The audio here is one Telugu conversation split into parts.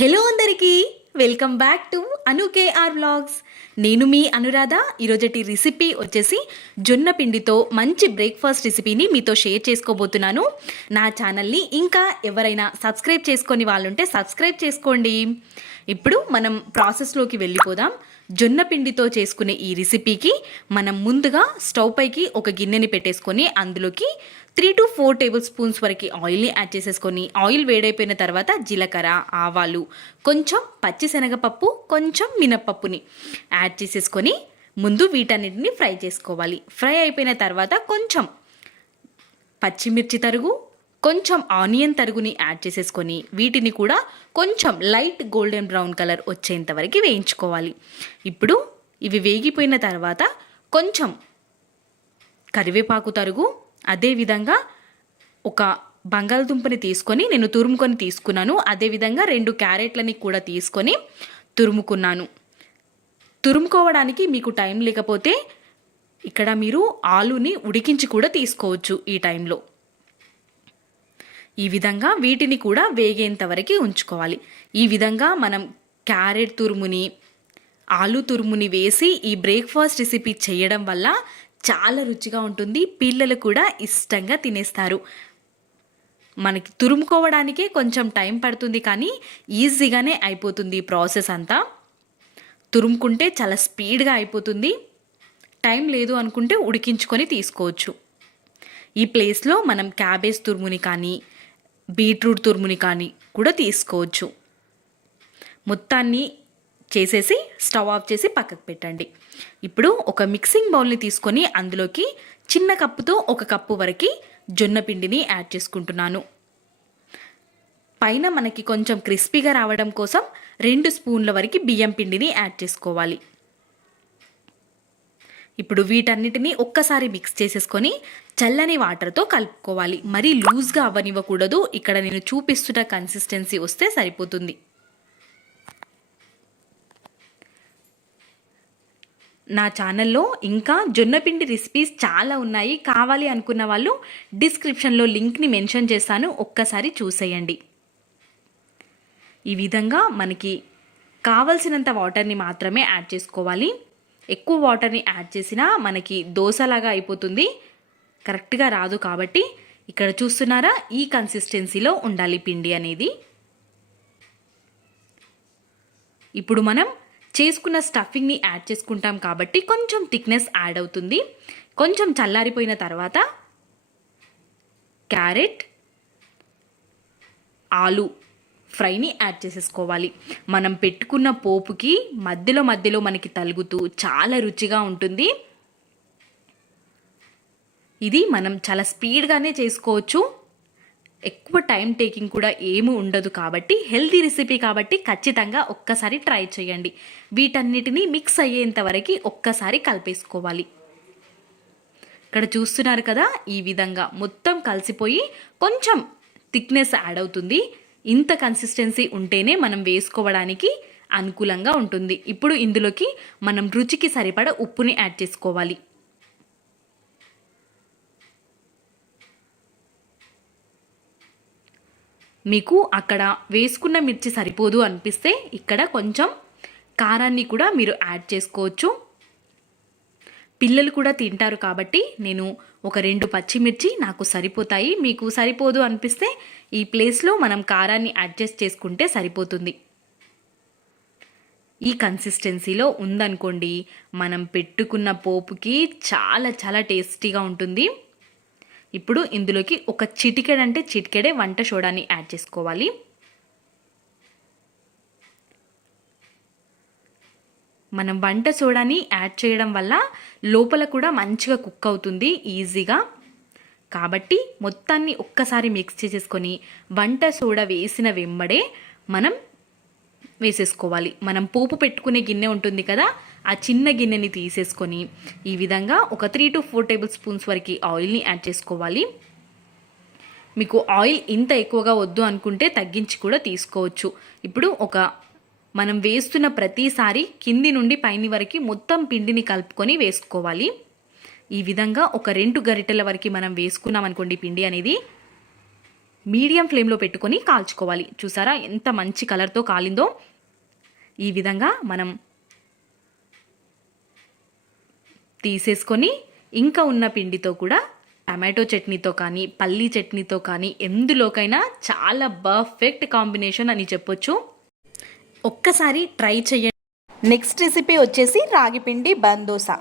హలో అందరికీ, welcome back to Anu K R vlogs. నేను మీ అనురాధ. ఈరోజటి రెసిపీ వచ్చేసి జొన్న పిండితో మంచి బ్రేక్ఫాస్ట్ రెసిపీని మీతో షేర్ చేసుకోబోతున్నాను. నా ఛానల్ని ఇంకా ఎవరైనా సబ్స్క్రైబ్ చేసుకొని వాళ్ళుంటే సబ్స్క్రైబ్ చేసుకోండి. ఇప్పుడు మనం ప్రాసెస్లోకి వెళ్ళిపోదాం. జొన్న పిండితో చేసుకునే ఈ రెసిపీకి మనం ముందుగా స్టవ్ పైకి ఒక గిన్నెని పెట్టేసుకొని అందులోకి 3 to 4 టేబుల్ స్పూన్స్ వరకు ఆయిల్ని యాడ్ చేసేసుకొని ఆయిల్ వేడైపోయిన తర్వాత జీలకర్ర, ఆవాలు, కొంచెం పచ్చిశనగపప్పు, కొంచెం మినప్పప్పుని యాడ్ చేసేసుకొని ముందు వీటన్నిటిని ఫ్రై చేసుకోవాలి. ఫ్రై అయిపోయిన తర్వాత కొంచెం పచ్చిమిర్చి తరుగు, కొంచెం ఆనియన్ తరుగుని యాడ్ చేసేసుకొని వీటిని కూడా కొంచెం లైట్ గోల్డెన్ బ్రౌన్ కలర్ వచ్చేంత వరకు వేయించుకోవాలి. ఇప్పుడు ఇవి వేగిపోయిన తర్వాత కొంచెం కరివేపాకు తరుగు, అదేవిధంగా ఒక బంగాళదుంపని తీసుకొని నేను తురుముకొని తీసుకున్నాను. అదేవిధంగా 2 క్యారెట్లని కూడా తీసుకొని తురుముకున్నాను. తురుముకోవడానికి మీకు టైం లేకపోతే ఇక్కడ మీరు ఆలుని ఉడికించి కూడా తీసుకోవచ్చు. ఈ టైంలో ఈ విధంగా వీటిని కూడా వేగేంత వరకు ఉంచుకోవాలి. ఈ విధంగా మనం క్యారెట్ తురుముని, ఆలు తురుముని వేసి ఈ బ్రేక్ఫాస్ట్ రెసిపీ చేయడం వల్ల చాలా రుచిగా ఉంటుంది. పిల్లలు కూడా ఇష్టంగా తినేస్తారు. మనకి తురుముకోవడానికే కొంచెం టైం పడుతుంది, కానీ ఈజీగానే అయిపోతుంది ప్రాసెస్ అంతా. తురుముకుంటే చాలా స్పీడ్గా అయిపోతుంది. టైం లేదు అనుకుంటే ఉడికించుకొని తీసుకోవచ్చు. ఈ ప్లేస్లో మనం క్యాబేజ్ తురుముని కానీ బీట్రూట్ తురుముని కానీ కూడా తీసుకోవచ్చు. మొత్తాన్ని చేసేసి స్టవ్ ఆఫ్ చేసి పక్కకు పెట్టండి. ఇప్పుడు ఒక మిక్సింగ్ బౌల్ని తీసుకొని అందులోకి చిన్న కప్పుతో 1 కప్పు వరకు జొన్న పిండిని యాడ్ చేసుకుంటున్నాను. పైన మనకి కొంచెం క్రిస్పీగా రావడం కోసం 2 స్పూన్ల వరకు బియ్యం పిండిని యాడ్ చేసుకోవాలి. ఇప్పుడు వీటన్నిటిని ఒక్కసారి మిక్స్ చేసేసుకొని చల్లని వాటర్తో కలుపుకోవాలి. మరీ లూజ్గా అవ్వనివ్వకూడదు. ఇక్కడ నేను చూపిస్తున్న కన్సిస్టెన్సీ వస్తే సరిపోతుంది. నా ఛానల్లో ఇంకా జొన్నపిండి రెసిపీస్ చాలా ఉన్నాయి. కావాలి అనుకున్న వాళ్ళు డిస్క్రిప్షన్లో లింక్ని మెన్షన్ చేస్తాను, ఒక్కసారి చూసేయండి. ఈ విధంగా మనకి కావలసినంత వాటర్ని మాత్రమే యాడ్ చేసుకోవాలి. ఎక్కువ వాటర్ని యాడ్ చేసినా మనకి దోశలాగా అయిపోతుంది, కరెక్ట్గా రాదు. కాబట్టి ఇక్కడ చూస్తున్నారా, ఈ కన్సిస్టెన్సీలో ఉండాలి పిండి అనేది. ఇప్పుడు మనం చేసుకున్న స్టఫింగ్ని యాడ్ చేసుకుంటాం కాబట్టి కొంచెం థిక్నెస్ యాడ్ అవుతుంది. కొంచెం చల్లారిపోయిన తర్వాత క్యారెట్, ఆలు ఫ్రైని యాడ్ చేసేసుకోవాలి. మనం పెట్టుకున్న పోపుకి మధ్యలో మధ్యలో మనకి తలుగుతూ చాలా రుచిగా ఉంటుంది. ఇది మనం చాలా స్పీడ్గానే చేసుకోవచ్చు. ఎక్కువ టైం టేకింగ్ కూడా ఏమీ ఉండదు. కాబట్టి హెల్తీ రెసిపీ కాబట్టి ఖచ్చితంగా ఒక్కసారి ట్రై చేయండి. వీటన్నిటిని మిక్స్ అయ్యేంత వరకు ఒక్కసారి కలిపేసుకోవాలి. ఇక్కడ చూస్తున్నారు కదా, ఈ విధంగా మొత్తం కలిసిపోయి కొంచెం థిక్నెస్ యాడ్ అవుతుంది. ఇంత కన్సిస్టెన్సీ ఉంటేనే మనం వేసుకోవడానికి అనుకూలంగా ఉంటుంది. ఇప్పుడు ఇందులోకి మనం రుచికి సరిపడా ఉప్పుని యాడ్ చేసుకోవాలి. మీకు అక్కడ వేసుకున్న మిర్చి సరిపోదు అనిపిస్తే ఇక్కడ కొంచెం కారాన్ని కూడా మీరు యాడ్ చేసుకోవచ్చు. పిల్లలు కూడా తింటారు కాబట్టి నేను ఒక 2 పచ్చిమిర్చి నాకు సరిపోతాయి. మీకు సరిపోదు అనిపిస్తే ఈ ప్లేస్లో మనం కారాన్ని అడ్జస్ట్ చేసుకుంటే సరిపోతుంది. ఈ కన్సిస్టెన్సీలో ఉందనుకోండి, మనం పెట్టుకున్న పోపుకి చాలా చాలా టేస్టీగా ఉంటుంది. ఇప్పుడు ఇందులోకి ఒక చిటికెడే వంట సోడాని యాడ్ చేసుకోవాలి. మనం వంట సోడాని యాడ్ చేయడం వల్ల లోపల కూడా మంచిగా కుక్ అవుతుంది ఈజీగా. కాబట్టి మొత్తాన్ని ఒక్కసారి మిక్స్ చేసేసుకొని వంట సోడా వేసిన వెంబడే మనం వేసేసుకోవాలి. మనం పోపు పెట్టుకునే గిన్నె ఉంటుంది కదా, ఆ చిన్న గిన్నెని తీసేసుకొని ఈ విధంగా ఒక 3 to 4 టేబుల్ స్పూన్స్ వరకు ఆయిల్ని యాడ్ చేసుకోవాలి. మీకు ఆయిల్ ఇంత ఎక్కువగా వద్దు అనుకుంటే తగ్గించి కూడా తీసుకోవచ్చు. ఇప్పుడు మనం వేస్తున్న ప్రతిసారి కింది నుండి పైని వరకు మొత్తం పిండిని కలుపుకొని వేసుకోవాలి. ఈ విధంగా ఒక 2 గరిటెల వరకు మనం వేసుకున్నాం అనుకోండి పిండి అనేది, మీడియం ఫ్లేమ్లో పెట్టుకొని కాల్చుకోవాలి. చూసారా ఎంత మంచి కలర్తో కాలిందో. ఈ విధంగా మనం తీసేసుకొని ఇంకా ఉన్న పిండితో కూడా టమాటో చట్నీతో కానీ పల్లీ చట్నీతో కానీ ఎందులోకైనా చాలా పర్ఫెక్ట్ కాంబినేషన్ అని చెప్పొచ్చు. ఒక్కసారి ట్రై చేయండి. నెక్స్ట్ రెసిపీ వచ్చేసి రాగి పిండి బందోసా.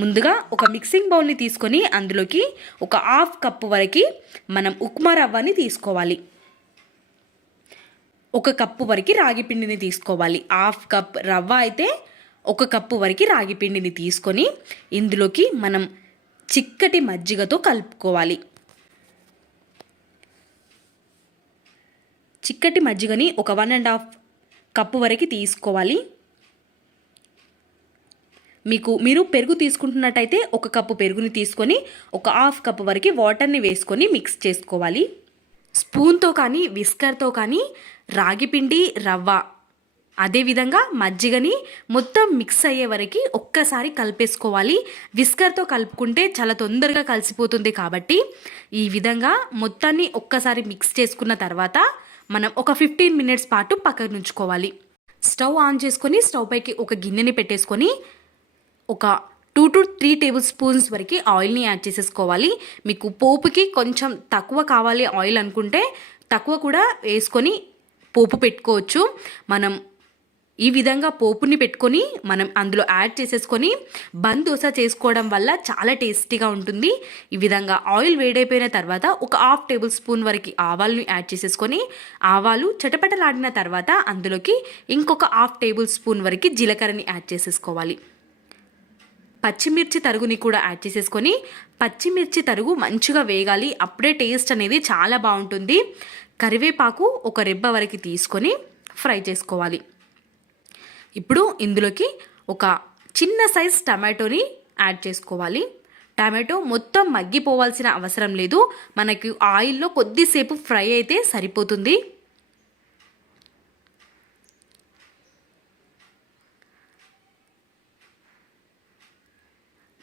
ముందుగా ఒక మిక్సింగ్ బౌల్ని తీసుకొని అందులోకి ఒక హాఫ్ కప్పు వరకు మనం ఉప్మా రవ్వని తీసుకోవాలి. ఒక కప్పు వరకు రాగి పిండిని తీసుకోవాలి. హాఫ్ కప్ రవ్వ అయితే ఒక కప్పు వరకు రాగి పిండిని తీసుకొని ఇందులోకి మనం చిక్కటి మజ్జిగతో కలుపుకోవాలి. చిక్కటి మజ్జిగని ఒక 1.5 కప్పు వరకు తీసుకోవాలి. మీరు పెరుగు తీసుకుంటున్నట్టయితే ఒక కప్పు పెరుగుని తీసుకొని ఒక హాఫ్ కప్పు వరకు వాటర్ని వేసుకొని మిక్స్ చేసుకోవాలి. స్పూన్తో కానీ విస్కర్తో కానీ రాగి పిండి రవ్వ అదేవిధంగా మజ్జిగని మొత్తం మిక్స్ అయ్యే వరకు ఒక్కసారి కలిపేసుకోవాలి. విస్కర్తో కలుపుకుంటే చాలా తొందరగా కలిసిపోతుంది కాబట్టి ఈ విధంగా మొత్తాన్ని ఒక్కసారి మిక్స్ చేసుకున్న తర్వాత మనం ఒక 15 మినిట్స్ పాటు పక్కన ఉంచుకోవాలి. స్టవ్ ఆన్ చేసుకొని స్టవ్ పైకి ఒక గిన్నెని పెట్టేసుకొని ఒక 2 to 3 టేబుల్ స్పూన్స్ వరకు ఆయిల్ని యాడ్ చేసేసుకోవాలి. మీకు పోపుకి కొంచెం తక్కువ కావాలి ఆయిల్ అనుకుంటే తక్కువ కూడా వేసుకొని పోపు పెట్టుకోవచ్చు. మనం ఈ విధంగా పోపుని పెట్టుకొని మనం అందులో యాడ్ చేసేసుకొని బందోసా చేసుకోవడం వల్ల చాలా టేస్టీగా ఉంటుంది. ఈ విధంగా ఆయిల్ వేడైపోయిన తర్వాత ఒక హాఫ్ టేబుల్ స్పూన్ వరకు ఆవాలను యాడ్ చేసేసుకొని ఆవాలు చటపటలాడిన తర్వాత అందులోకి ఇంకొక హాఫ్ టేబుల్ స్పూన్ వరకు జీలకర్రని యాడ్ చేసేసుకోవాలి. పచ్చిమిర్చి తరుగుని కూడా యాడ్ చేసేసుకొని పచ్చిమిర్చి తరుగు మంచిగా వేగాలి. అప్పుడే టేస్ట్ అనేది చాలా బాగుంటుంది. కరివేపాకు ఒక రెబ్బ వరకు తీసుకొని ఫ్రై చేసుకోవాలి. ఇప్పుడు ఇందులోకి ఒక చిన్న సైజ్ టమాటోని యాడ్ చేసుకోవాలి. టమాటో మొత్తం మగ్గిపోవాల్సిన అవసరం లేదు. మనకి ఆయిల్లో కొద్దిసేపు ఫ్రై అయితే సరిపోతుంది.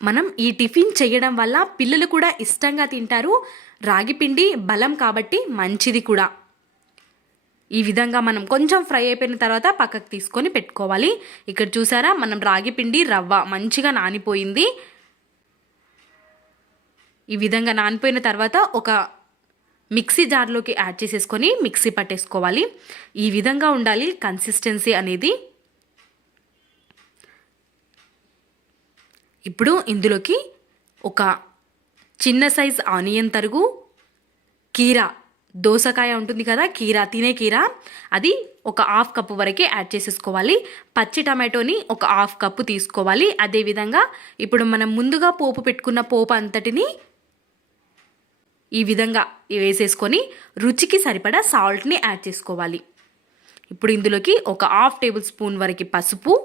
మనం ఈ టిఫిన్ చేయడం వల్ల పిల్లలు కూడా ఇష్టంగా తింటారు. రాగి పిండి బలం కాబట్టి మంచిది కూడా. ఈ విధంగా మనం కొంచెం ఫ్రై అయిపోయిన తర్వాత పక్కకు తీసుకొని పెట్టుకోవాలి. ఇక్కడ చూసారా మనం రాగి పిండి రవ్వ మంచిగా నానిపోయింది. ఈ విధంగా నానిపోయిన తర్వాత ఒక మిక్సీ జార్లోకి యాడ్ చేసేసుకొని మిక్సీ పట్టేసుకోవాలి. ఈ విధంగా ఉండాలి కన్సిస్టెన్సీ అనేది. ఇప్పుడు ఇందులోకి ఒక చిన్న సైజ్ ఆనియన్ తరుగు, కీరా దోసకాయ ఉంటుంది కదా తినే కీరా అది ఒక హాఫ్ కప్పు వరకే యాడ్ చేసేసుకోవాలి. పచ్చి టమాటోని ఒక హాఫ్ కప్పు తీసుకోవాలి. అదేవిధంగా ఇప్పుడు మనం ముందుగా పోపు పెట్టుకున్న పోపు అంతటిని ఈ విధంగా వేసేసుకొని రుచికి సరిపడా సాల్ట్ని యాడ్ చేసుకోవాలి. ఇప్పుడు ఇందులోకి ఒక హాఫ్ టేబుల్ స్పూన్ వరకు పసుపు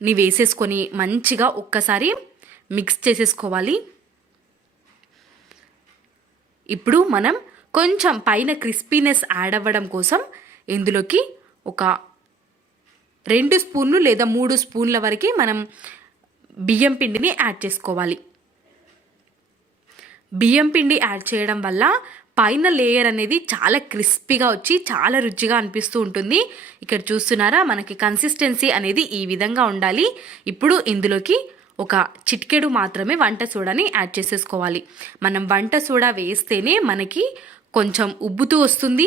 ని వేసేసుకొని మంచిగా ఒక్కసారి మిక్స్ చేసేసుకోవాలి. ఇప్పుడు మనం కొంచెం పైన క్రిస్పీనెస్ యాడ్ అవ్వడం కోసం ఇందులోకి ఒక 2 స్పూన్లు లేదా 3 స్పూన్ల వరకు మనం బియ్యం పిండిని యాడ్ చేసుకోవాలి. బియ్యం పిండి యాడ్ చేయడం వల్ల పైన లేయర్ అనేది చాలా క్రిస్పీగా వచ్చి చాలా రుచిగా అనిపిస్తూ ఉంటుంది. ఇక్కడ చూస్తున్నారా మనకి కన్సిస్టెన్సీ అనేది ఈ విధంగా ఉండాలి. ఇప్పుడు ఇందులోకి ఒక చిటికెడు మాత్రమే వంట సోడాని యాడ్ చేసేసుకోవాలి. మనం వంట సోడా వేస్తేనే మనకి కొంచెం ఉబ్బుతూ వస్తుంది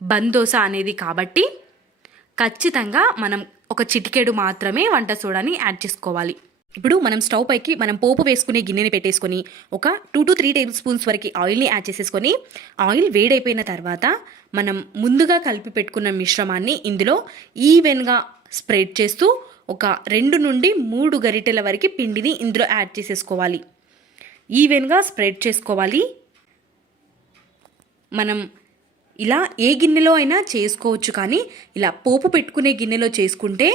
బందోసా అనేది కాబట్టి ఖచ్చితంగా మనం ఒక చిటికెడు మాత్రమే వంట సోడాని యాడ్ చేసుకోవాలి. ఇప్పుడు మనం స్టవ్ పైకి మనం పోపు వేసుకునే గిన్నెని పెట్టేసుకొని ఒక 2 to 3 టేబుల్ స్పూన్స్ వరకు ఆయిల్ని యాడ్ చేసేసుకొని ఆయిల్ వేడైపోయిన తర్వాత మనం ముందుగా కలిపి పెట్టుకున్న మిశ్రమాన్ని ఇందులో ఈవెన్గా స్ప్రెడ్ చేస్తూ ఒక 2 నుండి 3 గరిటెల వరకు పిండిని ఇందులో యాడ్ చేసేసుకోవాలి. ఈవెన్గా స్ప్రెడ్ చేసుకోవాలి. మనం ఇలా ఏ గిన్నెలో అయినా చేసుకోవచ్చు, కానీ ఇలా పోపు పెట్టుకునే గిన్నెలో చేసుకుంటే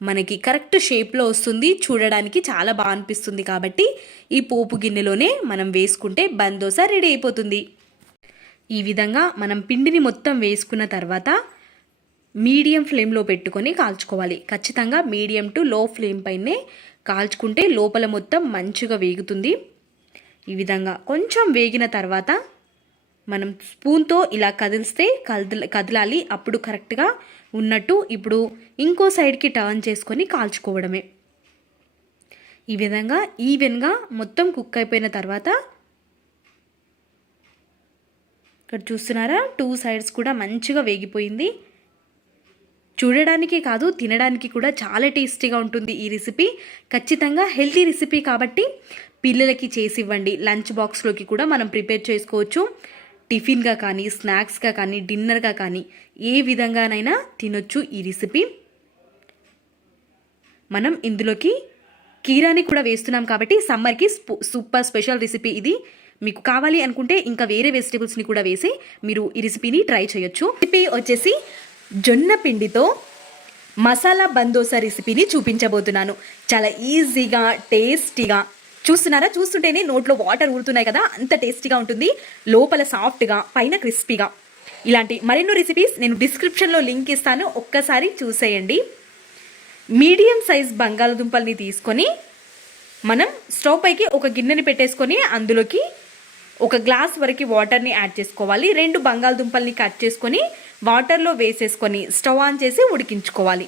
మనకి కరెక్ట్ షేప్లో వస్తుంది, చూడడానికి చాలా బాగా అనిపిస్తుంది. కాబట్టి ఈ పోపు గిన్నెలోనే మనం వేసుకుంటే బందోసా రెడీ అయిపోతుంది. ఈ విధంగా మనం పిండిని మొత్తం వేసుకున్న తర్వాత మీడియం ఫ్లేమ్లో పెట్టుకొని కాల్చుకోవాలి. ఖచ్చితంగా మీడియం టు లో ఫ్లేమ్ పైనే కాల్చుకుంటే లోపల మొత్తం మంచిగా వేగుతుంది. ఈ విధంగా కొంచెం వేగిన తర్వాత మనం స్పూన్తో ఇలా కదిలిస్తే కదలాలి, అప్పుడు కరెక్ట్గా ఉన్నట్టు. ఇప్పుడు ఇంకో సైడ్కి టర్న్ చేసుకొని కాల్చుకోవడమే. ఈ విధంగా ఈవెన్గా మొత్తం కుక్ అయిపోయిన తర్వాత ఇక్కడ చూస్తున్నారా 2 సైడ్స్ కూడా మంచిగా వేగిపోయింది. చూడడానికి కాదు తినడానికి కూడా చాలా టేస్టీగా ఉంటుంది ఈ రెసిపీ. ఖచ్చితంగా హెల్తీ రెసిపీ కాబట్టి పిల్లలకి చేసి ఇవ్వండి. లంచ్ బాక్స్లోకి కూడా మనం ప్రిపేర్ చేసుకోవచ్చు. టిఫిన్గా కానీ, స్నాక్స్గా కానీ, డిన్నర్గా కానీ ఏ విధంగానైనా తినొచ్చు ఈ రెసిపీ. మనం ఇందులోకి కీరాని కూడా వేస్తున్నాం కాబట్టి సమ్మర్కి సూపర్ స్పెషల్ రెసిపీ ఇది. మీకు కావాలి అనుకుంటే ఇంకా వేరే వెజిటేబుల్స్ని కూడా వేసి మీరు ఈ రెసిపీని ట్రై చేయొచ్చు. రెసిపీ వచ్చేసి జొన్న పిండితో మసాలా బందోసా రెసిపీని చూపించబోతున్నాను. చాలా ఈజీగా టేస్టీగా, చూస్తున్నారా, చూస్తుంటేనే నోట్లో వాటర్ ఊరుతున్నాయి కదా, అంత టేస్టీగా ఉంటుంది. లోపల సాఫ్ట్గా, పైన క్రిస్పీగా. ఇలాంటి మరెన్నో రెసిపీస్ నేను డిస్క్రిప్షన్లో లింక్ ఇస్తాను, ఒక్కసారి చూసేయండి. మీడియం సైజ్ బంగాళదుంపల్ని తీసుకొని మనం స్టవ్ పైకి ఒక గిన్నెని పెట్టేసుకొని అందులోకి ఒక గ్లాస్ వరకు వాటర్ని యాడ్ చేసుకోవాలి. 2 బంగాళదుంపల్ని కట్ చేసుకొని వాటర్లో వేసేసుకొని స్టవ్ ఆన్ చేసి ఉడికించుకోవాలి.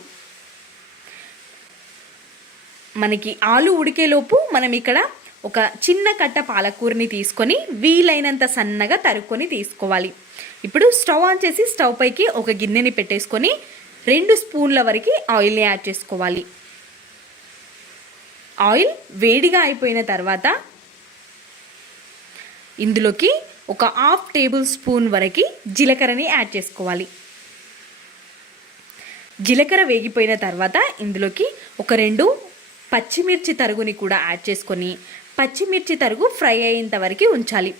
మనకి ఆలు ఉడికేలోపు మనం ఇక్కడ ఒక చిన్న కట్ట పాలకూరని తీసుకొని వీలైనంత సన్నగా తరుక్కొని తీసుకోవాలి. ఇప్పుడు స్టవ్ ఆన్ చేసి స్టవ్ పైకి ఒక గిన్నెని పెట్టేసుకొని 2 స్పూన్ల వరకు ఆయిల్ని యాడ్ చేసుకోవాలి. ఆయిల్ వేడిగా అయిపోయిన తర్వాత ఇందులోకి ఒక 1/2 టేబుల్ స్పూన్ వరకు జీలకర్రని యాడ్ చేసుకోవాలి. జీలకర్ర వేగిపోయిన తర్వాత ఇందులోకి ఒక 2 పచ్చిమిర్చి తరుగుని కూడా యాడ్ చేసుకొని పచ్చిమిర్చి తరుగు ఫ్రై అయ్యేంత వరకు ఉంచాలి.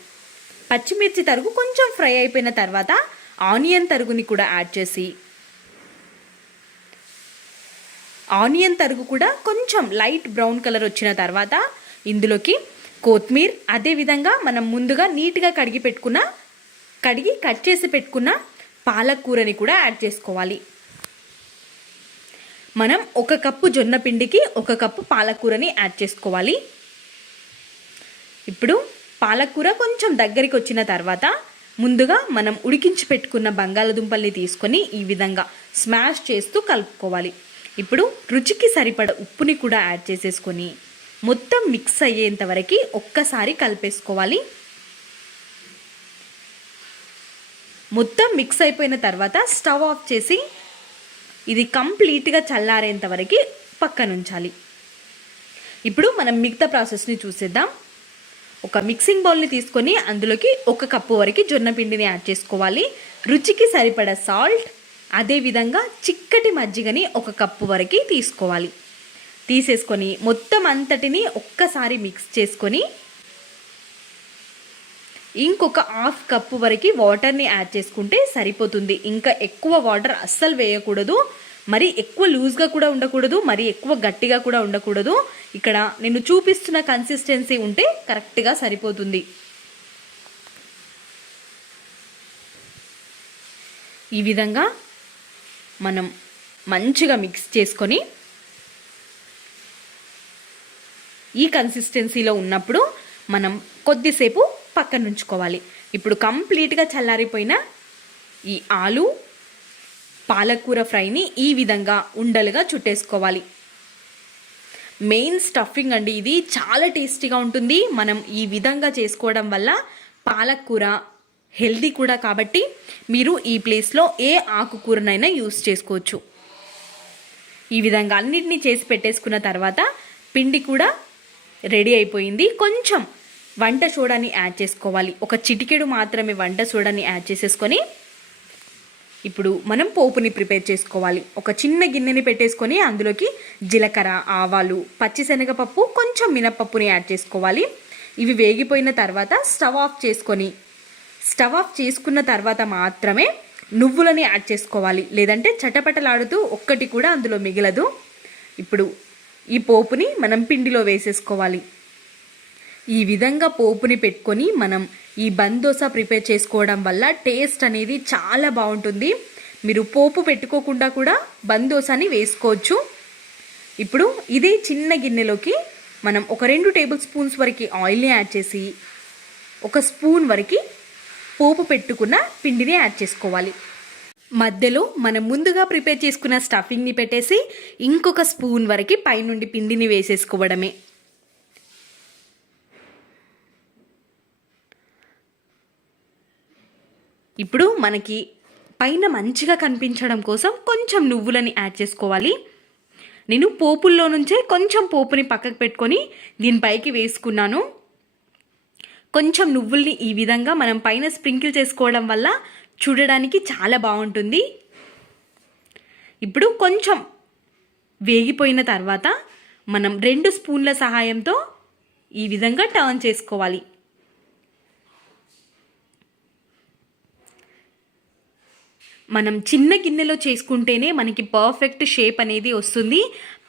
పచ్చిమిర్చి తరుగు కొంచెం ఫ్రై అయిపోయిన తర్వాత ఆనియన్ తరుగుని కూడా యాడ్ చేసి ఆనియన్ తరుగు కూడా కొంచెం లైట్ బ్రౌన్ కలర్ వచ్చిన తర్వాత ఇందులోకి కొత్తిమీర, అదేవిధంగా మనం ముందుగా నీట్గా కడిగి కట్ చేసి పెట్టుకున్న పాలకూరని కూడా యాడ్ చేసుకోవాలి. మనం 1 కప్పు జొన్న పిండికి 1 కప్పు పాలకూరని యాడ్ చేసుకోవాలి. ఇప్పుడు పాలకూర కొంచెం దగ్గరికి వచ్చిన తర్వాత ముందుగా మనం ఉడికించి పెట్టుకున్న బంగాళదుంపల్ని తీసుకొని ఈ విధంగా స్మాష్ చేస్తూ కలుపుకోవాలి. ఇప్పుడు రుచికి సరిపడ ఉప్పుని కూడా యాడ్ చేసేసుకొని మొత్తం మిక్స్ అయ్యేంత వరకు ఒక్కసారి కలిపేసుకోవాలి. మొత్తం మిక్స్ అయిపోయిన తర్వాత స్టవ్ ఆఫ్ చేసి ఇది కంప్లీట్గా చల్లారేంత వరకు పక్కనుంచాలి. ఇప్పుడు మనం మిగతా ప్రాసెస్ని చూసేద్దాం. ఒక మిక్సింగ్ బౌల్ని తీసుకొని అందులోకి 1 కప్పు వరకు జొన్న పిండిని యాడ్ చేసుకోవాలి. రుచికి సరిపడ సాల్ట్, అదేవిధంగా చిక్కటి మజ్జిగని 1 కప్పు వరకు తీసుకోవాలి. తీసేసుకొని మొత్తం అంతటిని ఒక్కసారి మిక్స్ చేసుకొని ఇంకొక 1/2 కప్పు వరకు వాటర్ని యాడ్ చేసుకుంటే సరిపోతుంది. ఇంకా ఎక్కువ వాటర్ అస్సలు వేయకూడదు. మరి ఎక్కువ లూజ్గా కూడా ఉండకూడదు, మరి ఎక్కువ గట్టిగా కూడా ఉండకూడదు. ఇక్కడ నేను చూపిస్తున్న కన్సిస్టెన్సీ ఉంటే కరెక్ట్గా సరిపోతుంది. ఈ విధంగా మనం మంచిగా మిక్స్ చేసుకొని ఈ కన్సిస్టెన్సీలో ఉన్నప్పుడు మనం కొద్దిసేపు పక్కన ఉంచుకోవాలి. ఇప్పుడు కంప్లీట్గా చల్లారిపోయిన ఈ ఆలు పాలకూర ఫ్రైని ఈ విధంగా ఉండలుగా చుట్టేసుకోవాలి. మెయిన్ స్టఫింగ్ అండి, ఇది చాలా టేస్టీగా ఉంటుంది. మనం ఈ విధంగా చేసుకోవడం వల్ల పాలకూర హెల్దీ కూడా కాబట్టి మీరు ఈ ప్లేస్లో ఏ ఆకుకూరనైనా యూస్ చేసుకోవచ్చు. ఈ విధంగా అన్నిటినీ చేసి పెట్టేసుకున్న తర్వాత పిండి కూడా రెడీ అయిపోయింది. కొంచెం వంట సోడాని యాడ్ చేసుకోవాలి. ఒక చిటికెడు మాత్రమే వంట సోడాని యాడ్ చేసేసుకొని ఇప్పుడు మనం పోపుని ప్రిపేర్ చేసుకోవాలి. ఒక చిన్న గిన్నెని పెట్టేసుకొని అందులోకి జీలకర్ర, ఆవాలు, పచ్చిశనగపప్పు, కొంచెం మినపప్పుని యాడ్ చేసుకోవాలి. ఇవి వేగిపోయిన తర్వాత స్టవ్ ఆఫ్ చేసుకున్న తర్వాత మాత్రమే నువ్వులని యాడ్ చేసుకోవాలి. లేదంటే చటపటలాడుతూ ఒక్కటి కూడా అందులో మిగలదు. ఇప్పుడు ఈ పోపుని మనం పిండిలో వేసేసుకోవాలి. ఈ విధంగా పోపుని పెట్టుకొని మనం ఈ బందోసా ప్రిపేర్ చేసుకోవడం వల్ల టేస్ట్ అనేది చాలా బాగుంటుంది. మీరు పోపు పెట్టుకోకుండా కూడా బందోసాని వేసుకోవచ్చు. ఇప్పుడు ఇదే చిన్న గిన్నెలోకి మనం ఒక 2 టేబుల్ స్పూన్స్ వరకు ఆయిల్ని యాడ్ చేసి ఒక స్పూన్ వరకు పోపు పెట్టుకున్న పిండిని యాడ్ చేసుకోవాలి. మధ్యలో మనం ముందుగా ప్రిపేర్ చేసుకున్న స్టఫింగ్ని పెట్టేసి ఇంకొక స్పూన్ వరకు పైనుండి పిండిని వేసేసుకోవడమే. ఇప్పుడు మనకి పైన మంచిగా కనిపించడం కోసం కొంచెం నువ్వులని యాడ్ చేసుకోవాలి. నేను పోపుల్లో నుంచే కొంచెం పోపుని పక్కకు పెట్టుకొని దీనిపైకి వేసుకున్నాను. కొంచెం నువ్వుల్ని ఈ విధంగా మనం పైన స్ప్రింకిల్ చేసుకోవడం వల్ల చూడడానికి చాలా బాగుంటుంది. ఇప్పుడు కొంచెం వేగిపోయిన తర్వాత మనం 2 స్పూన్ల సహాయంతో ఈ విధంగా టర్న్ చేసుకోవాలి. మనం చిన్న గిన్నెలో చేసుకుంటేనే మనకి పర్ఫెక్ట్ షేప్ అనేది వస్తుంది.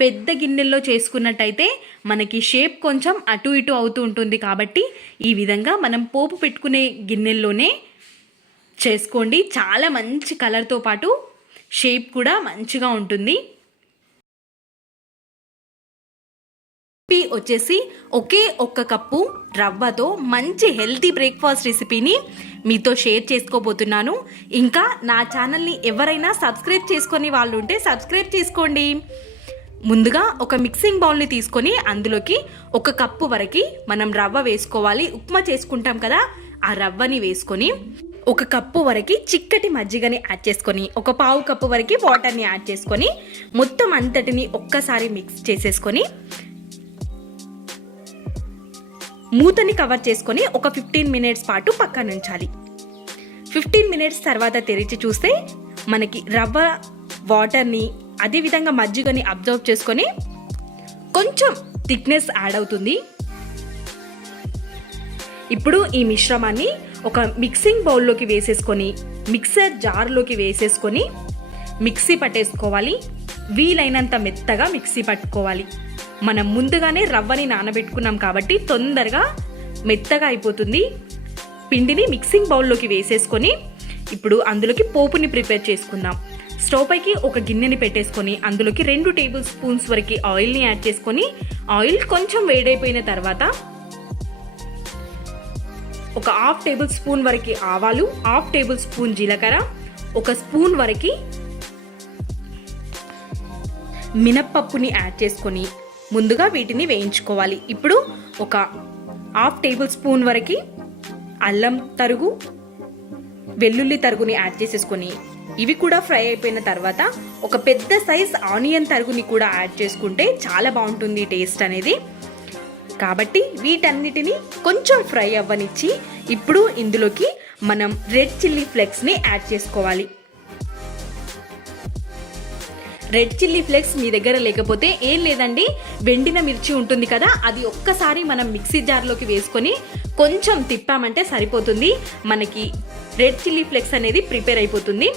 పెద్ద గిన్నెల్లో చేసుకున్నట్టయితే మనకి షేప్ కొంచెం అటు ఇటు అవుతూ ఉంటుంది. కాబట్టి ఈ విధంగా మనం పోపు పెట్టుకునే గిన్నెల్లోనే చేసుకోండి. చాలా మంచి కలర్తో పాటు షేప్ కూడా మంచిగా ఉంటుంది. వచ్చేసి ఒకే ఒక్క కప్పు రవ్వతో మంచి హెల్తీ బ్రేక్ఫాస్ట్ రెసిపీని మీతో షేర్ చేసుకోబోతున్నాను. ఇంకా నా ఛానల్ని ఎవరైనా సబ్స్క్రైబ్ చేసుకొని వాళ్ళు ఉంటే సబ్స్క్రైబ్ చేసుకోండి. ముందుగా ఒక మిక్సింగ్ బౌల్ని తీసుకొని అందులోకి 1 కప్పు వరకు మనం రవ్వ వేసుకోవాలి. ఉప్మా చేసుకుంటాం కదా, ఆ రవ్వని వేసుకొని 1 కప్పు వరకు చిక్కటి మజ్జిగని యాడ్ చేసుకొని 1/4 కప్పు వరకు వాటర్ని యాడ్ చేసుకొని మొత్తం అంతటిని ఒక్కసారి మిక్స్ చేసేసుకొని మూతని కవర్ చేసుకొని ఒక 15 మినిట్స్ పాటు పక్కన ఉంచాలి. 15 మినిట్స్ తర్వాత తెరిచి చూస్తే మనకి రవ్వ వాటర్ని అదేవిధంగా మజ్జిగని అబ్జర్వ్ చేసుకొని కొంచెం థిక్నెస్ యాడ్ అవుతుంది. ఇప్పుడు ఈ మిశ్రమాన్ని ఒక మిక్సింగ్ బౌల్లోకి వేసేసుకొని మిక్సర్ జార్లోకి వేసేసుకొని మిక్సీ పట్టేసుకోవాలి. వీలైనంత మెత్తగా మిక్సీ పట్టుకోవాలి. మనం ముందుగానే రవ్వని నానబెట్టుకున్నాం కాబట్టి తొందరగా మెత్తగా అయిపోతుంది. పిండిని మిక్సింగ్ బౌల్లోకి వేసేసుకొని ఇప్పుడు అందులోకి పోపుని ప్రిపేర్ చేసుకుందాం. స్టవ్ పైకి ఒక గిన్నెని పెట్టేసుకొని అందులోకి 2 టేబుల్ స్పూన్స్ వరకు ఆయిల్ని యాడ్ చేసుకొని ఆయిల్ కొంచెం వేడైపోయిన తర్వాత ఒక 1/2 టేబుల్ స్పూన్ వరకు ఆవాలు, 1/2 టేబుల్ స్పూన్ జీలకర్ర, 1 స్పూన్ వరకు మినప్పప్పుని యాడ్ చేసుకొని ముందుగా వీటిని వేయించుకోవాలి. ఇప్పుడు ఒక 1/2 టేబుల్ స్పూన్ వరకు అల్లం తరుగు, వెల్లుల్లి తరుగుని యాడ్ చేసేసుకొని ఇవి కూడా ఫ్రై అయిపోయిన తర్వాత ఒక పెద్ద సైజ్ ఆనియన్ తరుగుని కూడా యాడ్ చేసుకుంటే చాలా బాగుంటుంది టేస్ట్ అనేది. కాబట్టి వీటన్నిటిని కొంచెం ఫ్రై అవ్వనిచ్చి ఇప్పుడు ఇందులోకి మనం రెడ్ చిల్లీ ఫ్లేక్స్ని యాడ్ చేసుకోవాలి. రెడ్ చిల్లీ ఫ్లేక్స్ మీ దగ్గర లేకపోతే ఏం లేదండి, వెండిన మిర్చి ఉంటుంది కదా, అది ఒక్కసారి మనం మిక్సీ జార్లోకి వేసుకొని కొంచెం తిప్పామంటే సరిపోతుంది. మనకి రెడ్ చిల్లీ ఫ్లేక్స్ అనేది ప్రిపేర్ అయిపోతుంది.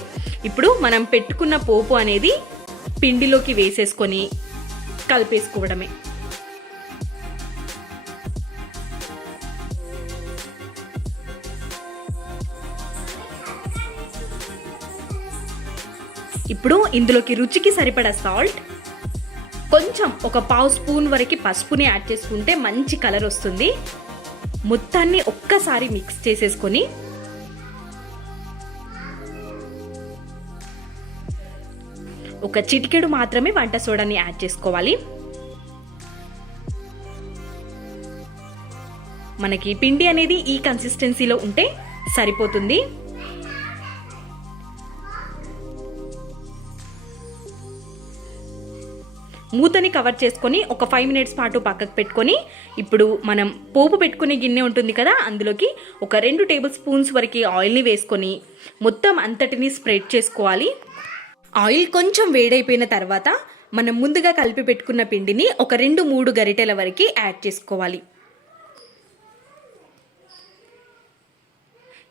ఇప్పుడు మనం పెట్టుకున్న పోపు అనేది పిండిలోకి వేసేసుకొని కలిపేసుకోవడమే. ఇప్పుడు ఇందులోకి రుచికి సరిపడా సాల్ట్, కొంచెం ఒక 1/2 స్పూన్ వరకు పసుపుని యాడ్ చేసుకుంటే మంచి కలర్ వస్తుంది. మొత్తాన్ని ఒక్కసారి మిక్స్ చేసేసుకొని ఒక చిటికెడు మాత్రమే వంట సోడాని యాడ్ చేసుకోవాలి. మనకి పిండి అనేది ఈ కన్సిస్టెన్సీలో ఉంటే సరిపోతుంది. మూతని కవర్ చేసుకొని ఒక 5 మినిట్స్ పాటు పక్కకు పెట్టుకొని ఇప్పుడు మనం పోపు పెట్టుకునే గిన్నె ఉంటుంది కదా, అందులోకి ఒక 2 టేబుల్ స్పూన్స్ వరకు ఆయిల్ని వేసుకొని మొత్తం అంతటిని స్ప్రెడ్ చేసుకోవాలి. ఆయిల్ కొంచెం వేడైపోయిన తర్వాత మనం ముందుగా కలిపి పెట్టుకున్న పిండిని ఒక 2-3 గరిటెల వరకు యాడ్ చేసుకోవాలి.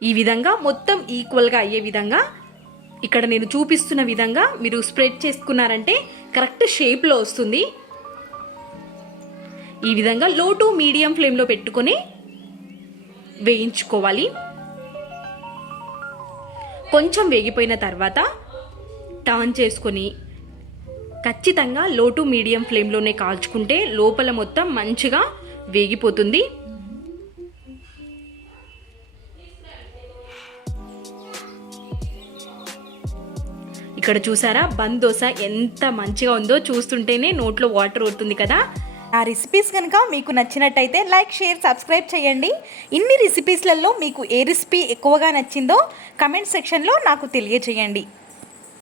ఈ విధంగా మొత్తం ఈక్వల్గా అయ్యే విధంగా ఇక్కడ నేను చూపిస్తున్న విధంగా మీరు స్ప్రెడ్ చేసుకున్నారంటే కరెక్ట్ షేప్లో వస్తుంది. ఈ విధంగా లో టు మీడియం ఫ్లేమ్లో పెట్టుకొని వేయించుకోవాలి. కొంచెం వేగిపోయిన తర్వాత టర్న్ చేసుకొని ఖచ్చితంగా లో టు మీడియం ఫ్లేమ్లోనే కాల్చుకుంటే లోపల మొత్తం మంచిగా వేగిపోతుంది. ఇక్కడ చూసారా బన్ దోశ ఎంత మంచిగా ఉందో, చూస్తుంటేనే నోట్లో వాటర్ ఊరుతుంది కదా. ఆ రెసిపీస్ కనుక మీకు నచ్చినట్టయితే లైక్, షేర్, సబ్స్క్రైబ్ చేయండి. ఇన్ని రెసిపీస్లలో మీకు ఏ రెసిపీ ఎక్కువగా నచ్చిందో కమెంట్ సెక్షన్లో నాకు తెలియజేయండి.